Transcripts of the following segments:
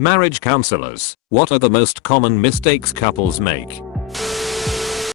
Marriage counselors, what are the most common mistakes couples make?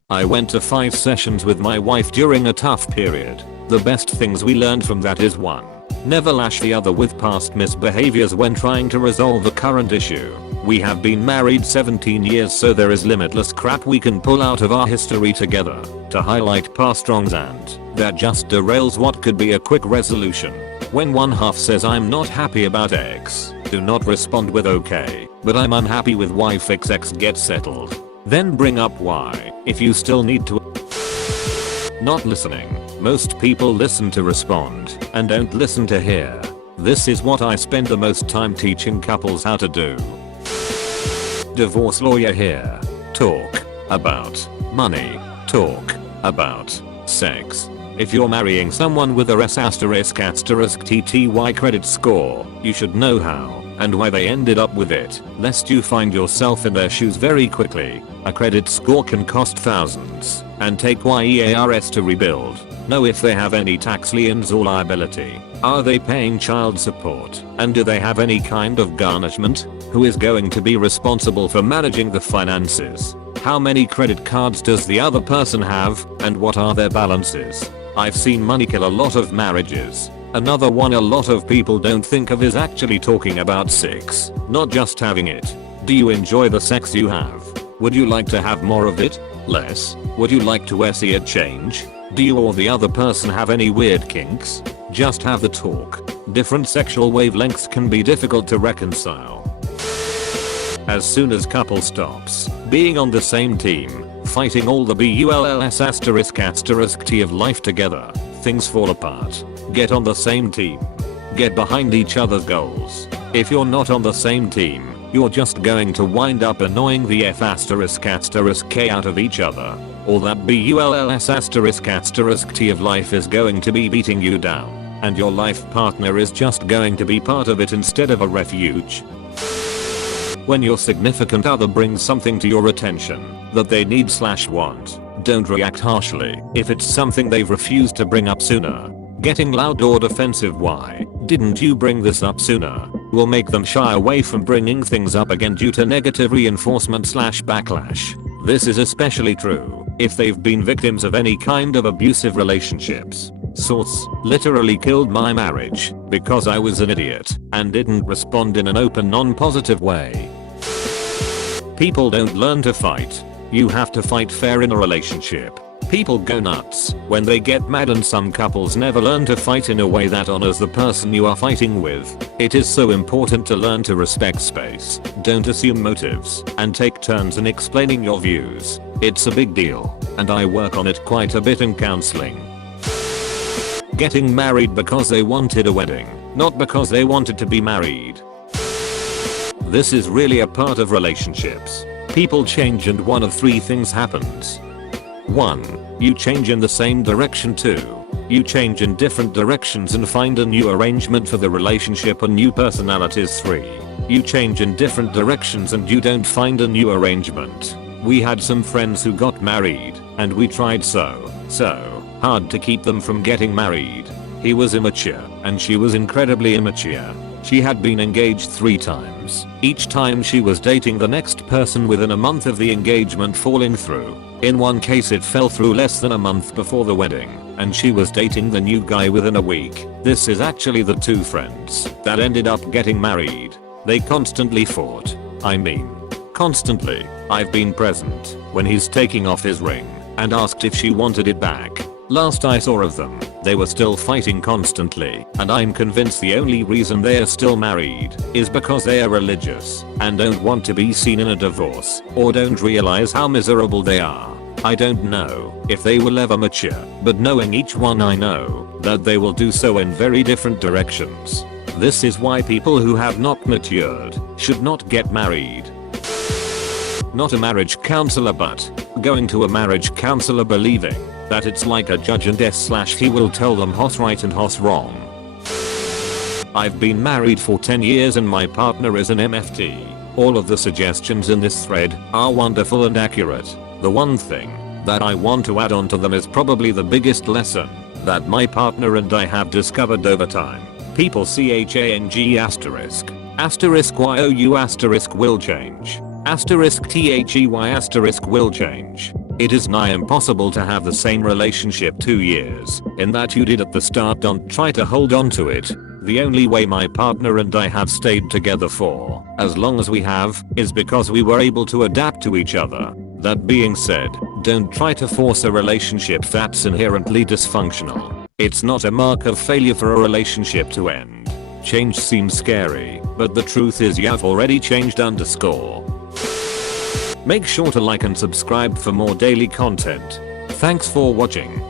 I went to 5 sessions with my wife during a tough period. The best things we learned from that is 1. Never lash the other with past misbehaviors when trying to resolve a current issue. We have been married 17 years, so there is limitless crap we can pull out of our history together to highlight past wrongs, and that just derails what could be a quick resolution. When one half says I'm not happy about X, do not respond with okay, but I'm unhappy with Y, fix X, get settled. Then bring up Y if you still need to. Not listening. Most people listen to respond and don't listen to hear. This is what I spend the most time teaching couples how to do. Divorce lawyer here. Talk about money. Talk about sex. If you're marrying someone with a S***TTY credit score, you should know how and why they ended up with it, lest you find yourself in their shoes very quickly. A credit score can cost thousands and take years to rebuild. Know if they have any tax liens or liability. Are they paying child support? And do they have any kind of garnishment? Who is going to be responsible for managing the finances? How many credit cards does the other person have, and what are their balances? I've seen money kill a lot of marriages. Another one a lot of people don't think of is actually talking about sex, not just having it. Do you enjoy the sex you have? Would you like to have more of it? Less? Would you like to see it change? Do you or the other person have any weird kinks? Just have the talk. Different sexual wavelengths can be difficult to reconcile. As soon as couple stops being on the same team, fighting all the BULLS***T of life together, things fall apart. Get on the same team. Get behind each other's goals. If you're not on the same team, you're just going to wind up annoying the F***K out of each other. Or that BULLS***T of life is going to be beating you down, and your life partner is just going to be part of it instead of a refuge. When your significant other brings something to your attention that they need/want, don't react harshly if it's something they've refused to bring up sooner. Getting loud or defensive, why didn't you bring this up sooner, will make them shy away from bringing things up again due to negative reinforcement/backlash. This is especially true if they've been victims of any kind of abusive relationships. Source: literally killed my marriage because I was an idiot and didn't respond in an open, non-positive way. People don't learn to fight. You have to fight fair in a relationship. People go nuts when they get mad, and some couples never learn to fight in a way that honors the person you are fighting with. It is so important to learn to respect space, don't assume motives, and take turns in explaining your views. It's a big deal, and I work on it quite a bit in counseling. Getting married because they wanted a wedding, not because they wanted to be married. This is really a part of relationships. People change and one of 3 things happens. 1. You change in the same direction. 2. You change in different directions and find a new arrangement for the relationship and new personalities. 3. You change in different directions and you don't find a new arrangement. We had some friends who got married, and we tried so hard to keep them from getting married. He was immature, and she was incredibly immature. She had been engaged 3 times. Each time she was dating the next person within a month of the engagement falling through. In one case it fell through less than a month before the wedding, and she was dating the new guy within a week. This is actually the 2 friends that ended up getting married. They constantly fought. I mean, constantly. I've been present when he's taking off his ring and asked if she wanted it back. Last I saw of them, they were still fighting constantly, and I'm convinced the only reason they're still married is because they are religious and don't want to be seen in a divorce, or don't realize how miserable they are. I don't know if they will ever mature, but knowing each one, I know that they will do so in very different directions. This is why people who have not matured should not get married. Not a marriage counselor, but going to a marriage counselor believing that it's like a judge and he will tell them what's right and what's wrong. I've been married for 10 years and my partner is an MFT. All of the suggestions in this thread are wonderful and accurate. The one thing that I want to add on to them is probably the biggest lesson that my partner and I have discovered over time. People change*. Asterisk YOU asterisk will change. Asterisk THEY asterisk will change. It is nigh impossible to have the same relationship 2 years in that you did at the start. Don't try to hold on to it. The only way my partner and I have stayed together for as long as we have is because we were able to adapt to each other. That being said, don't try to force a relationship that's inherently dysfunctional. It's not a mark of failure for a relationship to end. Change seems scary, but the truth is you've already changed underscore. Make sure to like and subscribe for more daily content. Thanks for watching.